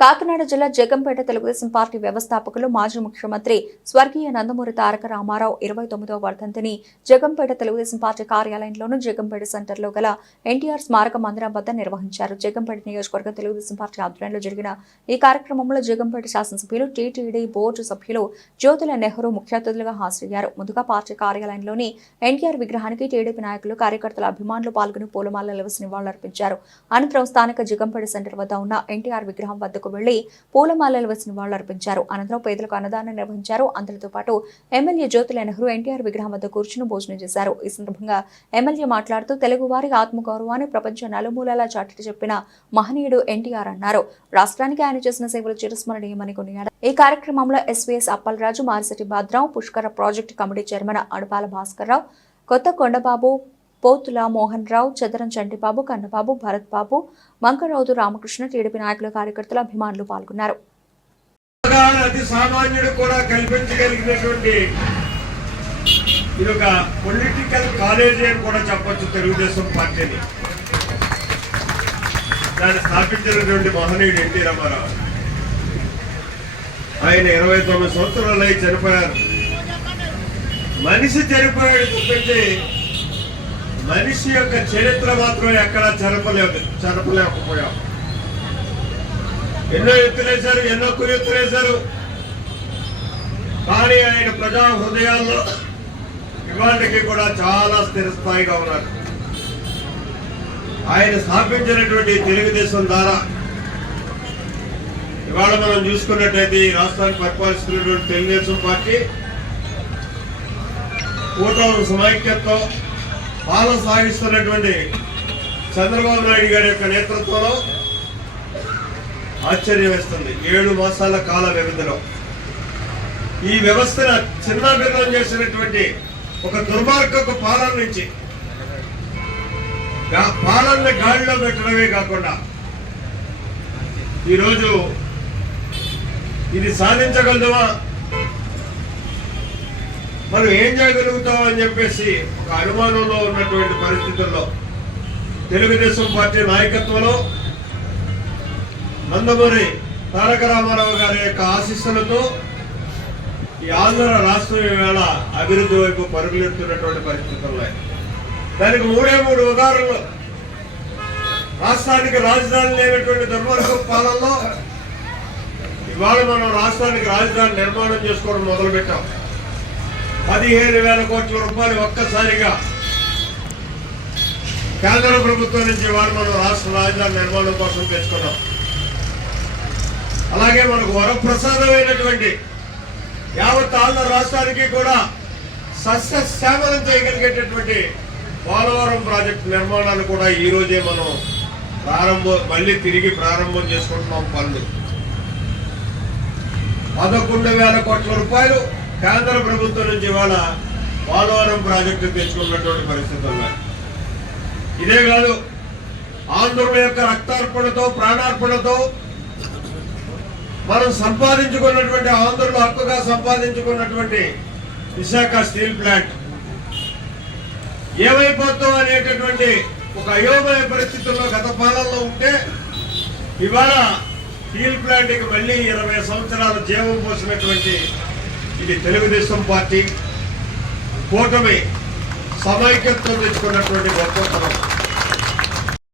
కాకినాడ జిల్లా జగంపేట తెలుగుదేశం పార్టీ వ్యవస్థాపకులు మాజీ ముఖ్యమంత్రి స్వర్గీయ నందమూరి తారక రామారావు ఇరవై తొమ్మిదవ వర్ధంతిని జగంపేట తెలుగుదేశం పార్టీ కార్యాలయంలోను జగంపేట సెంటర్లో గల ఎన్టీఆర్ స్మారక మందిరం వద్ద నిర్వహించారు. జగంపేట నియోజకవర్గ తెలుగుదేశం పార్టీ ఆధ్వర్యంలో జరిగిన ఈ కార్యక్రమంలో జగంపేట శాసనసభ్యులు టీటీడీ బోర్డు సభ్యులు జ్యోతుల నెహ్రూ ముఖ్య అతిథులుగా హాజరయ్యారు. ముందుగా పార్టీ కార్యాలయంలోని ఎన్టీఆర్ విగ్రహానికి టీడీపీ నాయకులు కార్యకర్తల అభిమానులు పాల్గొని పూలమాలలు వేసి నివాళులర్పించారు. అనంతరం స్థానిక జగంపేట సెంటర్ వద్ద ఉన్న ఎన్టీఆర్ విగ్రహం వద్దకు వెళ్ళి పూలమాలలు వేసిన వేసి అర్పించారు. అనంతరం పేదలకు అన్నదానం నిర్వహించారు. అందరితో పాటు ఎమ్మెల్యే జ్యోతుల నెహ్రూ ఎన్టీఆర్ విగ్రహం వద్ద కూర్చుని భోజనం చేశారు. ఈ సందర్భంగా ఎమ్మెల్యే మాట్లాడుతూ తెలుగువారి ఆత్మగౌరవాన్ని ప్రపంచ నలుమూలలా చాటి చెప్పిన మహనీయుడు ఎన్టీఆర్ అన్నారు. రాష్ట్రానికి ఆయన చేసిన సేవలు చిరస్మరణీయమని కొనియాడారు. ఈ కార్యక్రమంలో SVS Appalaraju Marisetti Bhadrao Pushkara project committee chairman Adapala Bhaskar Rao Kotha Kondababu Pothula Mohan Rao Chadaram Chantibabu Kannababu Bharat Babu Mankarouthu Ramakrishna TDP నాయకులు కార్యకర్తలు అభిమానులు పాల్గొన్నారు. అతి సామాన్యుడు కూడా కల్పించగలిగినటువంటి ఇది ఒక పొలిటికల్ కాలేజీ అని కూడా చెప్పొచ్చు తెలుగుదేశం పార్టీని. దాన్ని స్థాపించినటువంటి మహనీయుడు ఎన్టీ రామారావు. ఆయన ఇరవై తొమ్మిది సంవత్సరాలు అయి చనిపోయారు. మనిషి చనిపోయాడు తప్పించి మనిషి యొక్క చరిత్ర మాత్రం ఎక్కడా చెరపలేదు చెరపలేకపోయాం ఎన్నో ఎత్తులేశారు ఎన్నో కురెత్తులేశారు. కానీ ఆయన ప్రజా హృదయాల్లో ఇవాళకి కూడా చాలా స్థిరస్థాయిగా ఉన్నారు. ఆయన స్థాపించినటువంటి తెలుగుదేశం ద్వారా ఇవాళ మనం చూసుకున్నట్టయితే ఈ రాష్ట్రాన్ని పరిపాలిస్తున్నటువంటి తెలుగుదేశం పార్టీ కూటమి సమైక్యతతో పాలన సాగిస్తున్నటువంటి చంద్రబాబు నాయుడు గారి యొక్క నేతృత్వంలో ఆశ్చర్యం వేస్తుంది. ఏడు మాసాల కాల వ్యవధిలో. ఈ వ్యవస్థను చిన్నాభిన్నం చేసినటువంటి ఒక దుర్మార్గపు పాలన నుంచి గా- పాలనని గాడిలో పెట్టడమే కాకుండా ఈరోజు ఇది సాధించగలదువా మనం ఏం చేయగలుగుతాం అని చెప్పేసి ఒక అనుమానంలో ఉన్నటువంటి పరిస్థితుల్లో తెలుగుదేశం పార్టీ నాయకత్వంలో నందమూరి తారక రామారావు గారి యొక్క ఆశీస్సులతో ఈ ఆంధ్ర రాష్ట్రం ఈవేళ అభివృద్ధి వైపు పరుగులెత్తున్నటువంటి పరిస్థితులు దానికి మూడే మూడు ఉదాహరణలు. రాష్ట్రానికి రాజధాని లేనటువంటి దుర్మార్గం పాలనలో ఇవాళ మనం రాష్ట్రానికి రాజధాని నిర్మాణం చేసుకోవడం మొదలుపెట్టాం. పదిహేను వేల కోట్ల రూపాయలు ఒక్కసారిగా కేంద్ర ప్రభుత్వం నుంచి వారు మనం రాష్ట్ర రాజధాని నిర్మాణం కోసం తెచ్చుకున్నాం. అలాగే మనకు వరప్రసాదమైనటువంటి యావత్ ఆంధ్ర రాష్ట్రానికి కూడా సస్యశ్యామలం చేయగలిగేటటువంటి పోలవరం ప్రాజెక్టు నిర్మాణాన్ని కూడా ఈరోజే మనం ప్రారంభం మళ్ళీ తిరిగి ప్రారంభం చేసుకుంటున్నాం పనులు. పదకొండు వేల కోట్ల రూపాయలు కేంద్ర ప్రభుత్వం నుంచి ఇవాళ పోలవరం ప్రాజెక్టు తెచ్చుకున్నటువంటి పరిస్థితి ఉన్నాయి ఇదే కాదు ఆంధ్రుల యొక్క రక్తార్పణతో ప్రాణార్పణతో మనం సంపాదించుకున్నటువంటి ఆంధ్రులు హక్కుగా సంపాదించుకున్నటువంటి విశాఖ స్టీల్ ప్లాంట్ ఏమైపోతాం అనేటటువంటి ఒక అయోమయ పరిస్థితుల్లో గత పాలనలో ఉంటే ఇవాళ స్టీల్ ప్లాంట్కి మళ్ళీ ఇరవై సంవత్సరాలు జీవం పోసినటువంటి ఇది తెలుగుదేశం పార్టీ కూటమి సమైక్యత్వం తెచ్చుకున్నటువంటి గొప్పతనం.